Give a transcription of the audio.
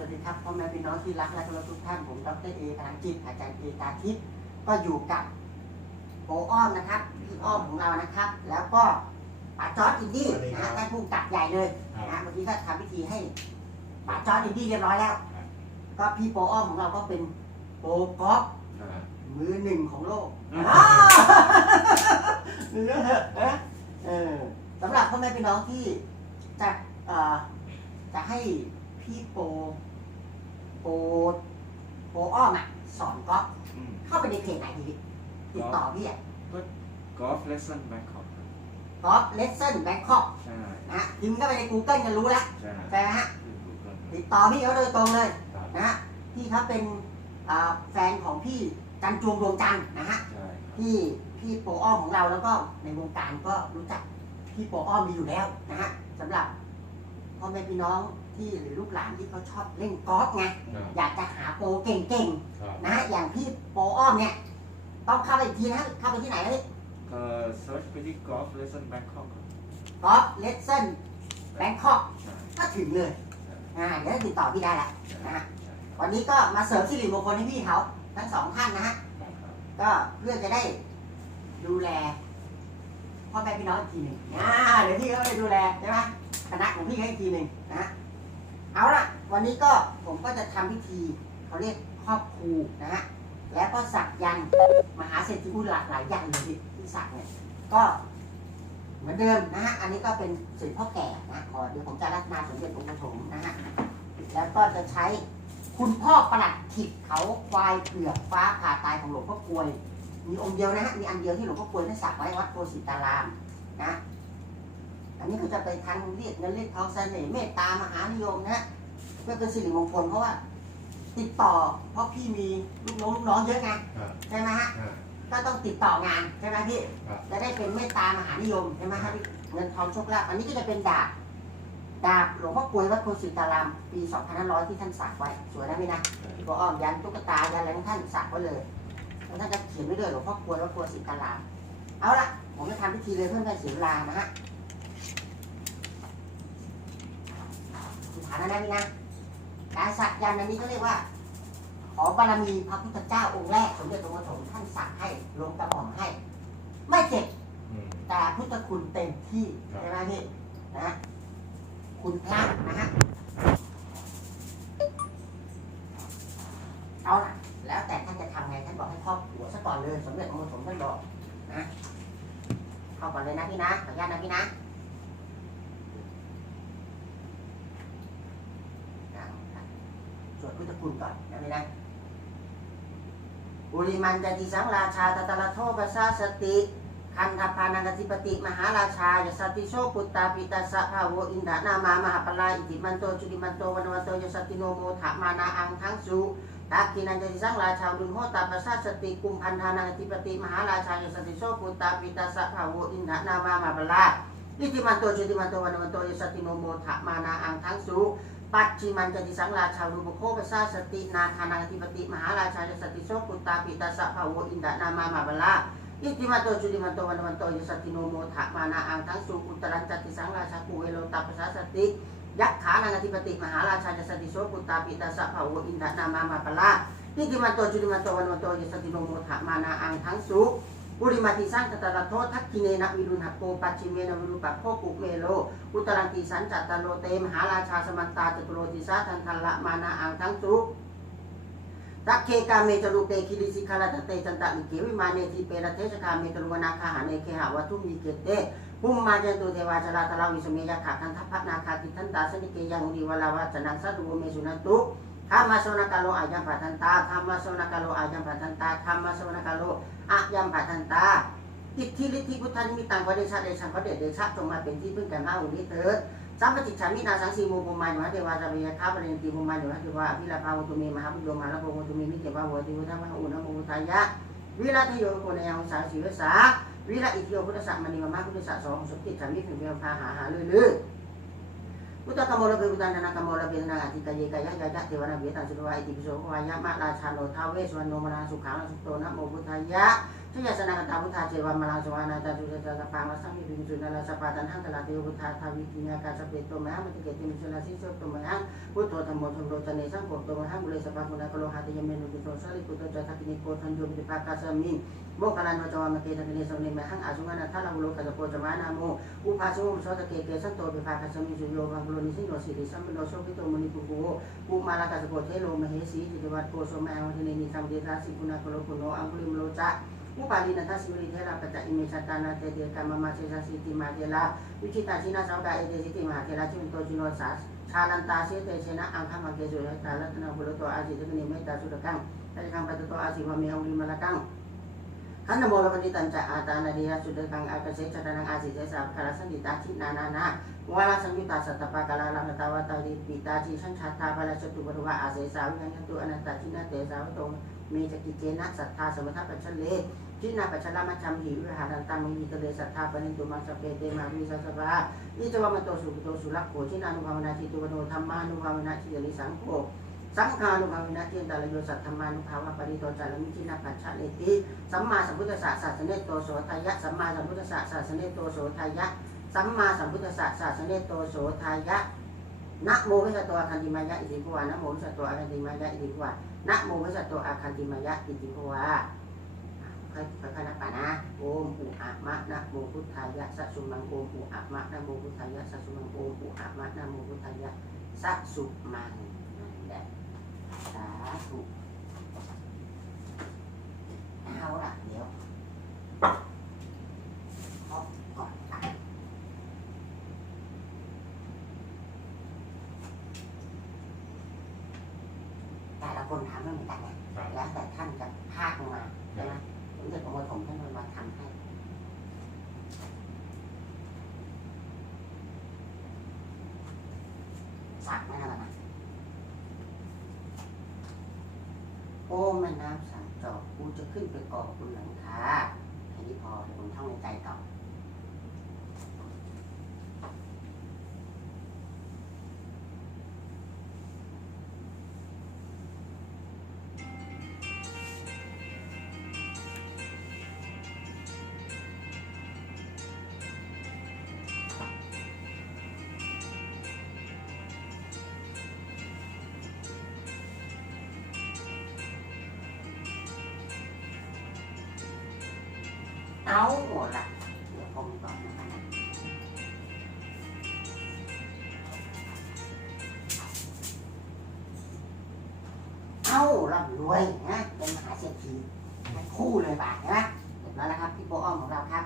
สวัสดีครับพ่อแม่พี่น้องที่รักและเคารพทุกท่านผมดรเอพลังจิตอาจารย์เอตาทิพย์ก็อยู่กับโออ้อมนะครับพี่อ้อมของเรานะครับ แล้วก็ป๋าจอร์ดอินดี้สวัสดีนะครัฮะบท่านผู้กำกับใหญ่เลยนะฮะเมื่อกี้ก็ทำพิธีให้ป๋าจอร์ดอินดี้เรียบร้อยแล้ว ก็พี่โปอ้อมของเราก็เป็นโปกอล์ฟมือหนึ่งของโลกอืมอ้าวเนื้อเหอะนะเออสำหรับพ่อแม่พี่น้องที่จะเอ่อจะให้ พี่โปโปโปอ้อมอะสอนกอล์ฟเข้าไปในเพจไหนดีติดต่อพี่อะกอล์ฟเลสซันแบงคอกกอล์ฟเลสเซ่นแบงคอกใช่นะฮะพิมพ์เข้าไปใน Google จะรู้แล้วใช่ใช่ไหมฮะขึ้น Google ติดต่อพี่เขาโดยตรงเลยครับนะฮะพี่เขาเป็นอ่าแฟนของพี่จันจวงดวงจันทร์นะฮะ ใช่ครับ ที่พี่โปอ้อมของเราแล้วก็ในวงการก็รู้จักพี่โปอ้อมมีอยู่แล้วนะฮะสำหรับพ่อแม่พี่น้อง ที่หรือลูกหลานที่เขาชอบเล่นกอล์ฟไงอยากจะหาโปรเก่งๆนะฮะอย่างพี่โปอ้อมเนี่ยต้องเข้าไปอีกทีนะเข้าไปที่ไหนนะพี่ก็เซิร์ชไปที่กอล์ฟเลสซันแบงคอกกอล์ฟเลสเซ่นแบงคอกใช่ก็ถึงเลยใช่อ่าเดี๋ยวติดต่อพี่ได้ละ ใช่นะฮะใช่วันนี้ก็มาเสริมสิริมงคลให้พี่เขาทั้งสองท่านนะฮะครับก็เพื่อจะได้ดูแลพ่อแม่พี่น้องอีกทีหนึ่งอ่าเดี๋ยวพี่ก็ไปดูแลใช่ไหมคณะของพี่เขาอีกทีหนึ่งนะเอาละ วันนี้ก็ผมก็จะทำพิธีเขาเรียกครอบครูนะฮะแล้วก็สักยันมหาเศรษฐีผู้หลากหลายยันต์เลยที่สักเนี่ยก็เหมือนเดิมนะฮะอันนี้ก็เป็นสิริพ่อแก่นะขอเดี๋ยวผมจะรัตนาสมเด็จองค์ปฐมนะฮะแล้วก็จะใช้คุณพ่อประหลัดขิดเขาควายเผือกฟ้าผ่าตายของหลวงพ่อกลวย มีองค์เดียวนะฮะมีอันเดียวที่หลวงพ่อกลวยได้สักไว้วัดโพสิตารามนะอันนี้ก็จะไปทางเรียกเงินเรียกทองเสน่ห์เมตตามหานิยมนะฮะ พื่อเป็นสิริมงคลเพราะว่า ติดต่อ เพราะพี่มีลูกน้องลูกน้องเยอะไงครับใช่ไหมฮะอ่าก็ต้องติดต่องานใช่ไหมพี่ครับจะได้เป็นเมตตามหานิยมใช่ไหมฮะพี่เงินทองโชคลาภอันนี้ก็จะเป็นดาบดาบหลวงพ่อกลวยวัดโพสิตารามปี2500ที่ท่านสักไว้สวยนะพี่นะ พี่ปออ้อมยันตุ๊กตายันอะไรของท่านสักไว้เลยแล้วท่านจะเขียนไว้ด้วยหลวงพ่อกลวยวัดโพสิตารามเอาละผมจะทำพิธีเลยเพื่อไม่ให้เสียเวลานะฮะฐานนะพี่นะ การสักยันต์อันนี้ก็เรียกว่า ขอบารมีพระพุทธเจ้าองค์แรกสมเด็จพระบรมท่านสักให้ลงกระหม่อมให้ ไม่เจ็บแต่พุทธคุณเต็มที่ใช่ไหมพี่นะคุณพระนะฮะเอาละแล้วแต่ท่านจะทำไงท่านบอกให้ครอบหัวซะก่อนเลยสมเด็จพระบรมท่านบอกนะเข้าก่อนเลยนะพี่นะขออนุญาตนะพี่นะนะสวด พุทธคุณก่อนนะพี่นะอุริมันจะติสังราชาตตะละโทปัสสาสติคันธพานังกติปติมหาราชายสติโชปุตตาปิตาสะภาโวอินทานามามหาปลาอิติมันโตจุติมันโตวันวันโตยสติโนโมถามานาอังทั้งสุตากินันจะติสังราชาดุลโหตาปัสสะสติกุมพันธานังกติปติมหาราชายสติโชปุตตาปิตาสะภาโวอินทานามามหาปลาอิติมันโตจุติมันโตวันวันโตยสตติโนโมถามานาอังทั้งสุ ปัจจิมันจะติสังราชาดุปโคปัสสะสตินาธานังกติปติมหาราชายสัตติโชปุตตาปิตาสะภาโวอินทานามามหาปลาอิติมาโตจุติมาโตวันวันโตยสัตติโนโมทะมานาอังทั้งสุอุตรันจติสังราชาภูเอโลตัปปสาสติยักขานังอธิปติมหาราชาจสติโสปุตตาปิตาสะภาวอินทนามามาปะละอิติมาโตจุติมาโตวันวันโตยสัตติโนโมทะมานาอังทั้งสุ บุริมาติสังตตระโททักกิเนนะวิรุณหโกปัจฉิเมนะวิรุปัโคปุเมโล อุตรันติสันจัตตโลเตมหาราชาสมันตาจตุโรติสาทันทันละมานาอังทั้งสุตักเคกาเมจรูเปคิริสิคาลาตเตจันตะลิเกวิมาเนทีเปรเทชคาเมตรุวนาคาหาเนเคหาวัตุมีเกเตภูมิมาจันตุเทวาจราตลาวิสเมยขาคันทัพพนาคาติทันตาสนิเกยังอุริวลาวาจนังสัตุเมสุนันตุธรรมสวนกาโลอายัมปัทันตาธรรมสวนกาโลอายัมปัทันตาธรรมสวนกาโล อายัมปัทันตาทิฏฐิลิทธิพุทธานิมิตังวะเดชะเดชะพระเดชเดชะจงมาเป็นที่พึ่งแก่ข้าองค์นี้เถิดสัมปติฉันมินาสังสีโมภุมานุหัตเทวาจามยะคาปเรนติภุมานุหัตเทวาพิลาภาวุตุเมมหาปุโยมหาลภวุตุเมมิเกวะโวติวุฒะมหาอุณหโมวุทายะวิรัตโยโกนยังสาสีวสาวิรัตอิทิโยพุทธสัมมณีมะพุทธสัสสองสมจิตฉันมิถึงเพียงพาหาหาลือลือ พุทธกมลเปพุทธานากมลเปนาอธิกายกายะยะยะเทวนาเบตังสุวะอิติปิโสภวายะมะราชาโนทาเวสวรรณโนมนาสุขังสุโตนะโมพุทธายะ ทุยาสนากตาพุทธาเจวามาลังสวานาจารุจจาปังวัสังมิปิจุนาลาสปาตันหังตลาติพุทธาทาวิกิญาการสเปตโตมหังมัติเกติมิชนาสิโสโตมหังพุทโธธรรมโมธรรมโรจเนสังโฆโตมหังบุเรสปะมุนาโกโลหะติยเมนุติโตสาริปุตโตจัตตินิโกทันโยมิปากาสมิงโมกขลันโนจวามเกตติเนสเนมหังอาสุงานาทาลังโลกัสโปจวานาโมอุปาสุโสตะเกเกสันโตปิภาคัสมิจุโยวังโลนิสิโนสิริสัมปโนโสภิโตมุนิปุโกปุมาลากัสโปเทโลมเหสีจิตวัตโกโสมังวัฒเนนิสัมเดชาสิกุณาโกโลกุโนอังคุลิมโลจะ มุปาลินัทสิมริเทระปัจจิเมชตานาเตเดกามมาเชสสิติมาเทระวิชิตาชินาสาวกาเอเดสิติมาเทระชิมโตจิโนสาชาลันตาเสเตเชนะอังคามังเกสุตาลัตนาบุรโตอาจิตนิเมตตาสุรกังตัจกังปัตโตอาสิวะเมหุลิมละกังขันนโมลปฏิตันจะอาตานาเดียสุดกังอากเสชตานังอาสิเจสาคารสันติตาชินานานาวาลสังยุตาสัตตปะกาลาลังตาวตาลิปิตาชิชันชาตาภลชตุบรุวะอาเสสาวิญญาตุอนันตชินาเตสาวโตเมจกิเจนะสัทธาสมุทัปปัจฉเล จินาปัจฉลามัจจำหิวิหารันตังมิตเลสัทธาปนิตุมังสเปเตมาวิสัสสะอิจวามโตสุขโตสุลักโขจินานุภาวนาจิตุวโนธรรมานุภาวนาจิยลิสังโฆสังฆานุภาวนาจินตาลโยสัทธรรมานุภาวะปริโตจารมิจินาปัจฉเลติสัมมาสัมพุทธัสสะศาสเนโตโสทายะสัมมาสัมพุทธัสสะศาสเนโตโสทายะสัมมาสัมพุทธัสสะศาสเนโตโสทายะนะโมวิสโตอาคันติมายะอิติภวานะโมวิสโตอาคันติมายะอิติภวานะโมวิสโตอาคันติมายะอิติภวา ค่อยค่อยๆนับไปนะ โอมอุอะมะนะโมพุทธายะสัสสุมังโอมอุอะมะนะโมพุทธายะสัสสุมังโอมอุอะมะนะโมพุทธายะสัสสุมังนั่นแหละสาธุเอาละเดี๋ยวขอก่อนอะแต่ละคนทำไม่เหมือนกันนะแล้วแต่ท่านจะพากลงมาใช่ไหม ผมจะประมวลผมให้มันมาทำให้สักไม่นานนะโอ้แม่น้ำสังจอกกูจะขึ้นไปเกาะบนหลังคาแค่นี้พอเดี๋ยวผมท่องในใจต่อ เอาหมดละเดี๋ยวผมก่อนนะครับเอาร่ำรวยนะเป็นมหาเศรษฐีทั้งคู่เลยบาทนะเรียบร้อยแล้วนะครับพี่โบอ้อมของเราครับ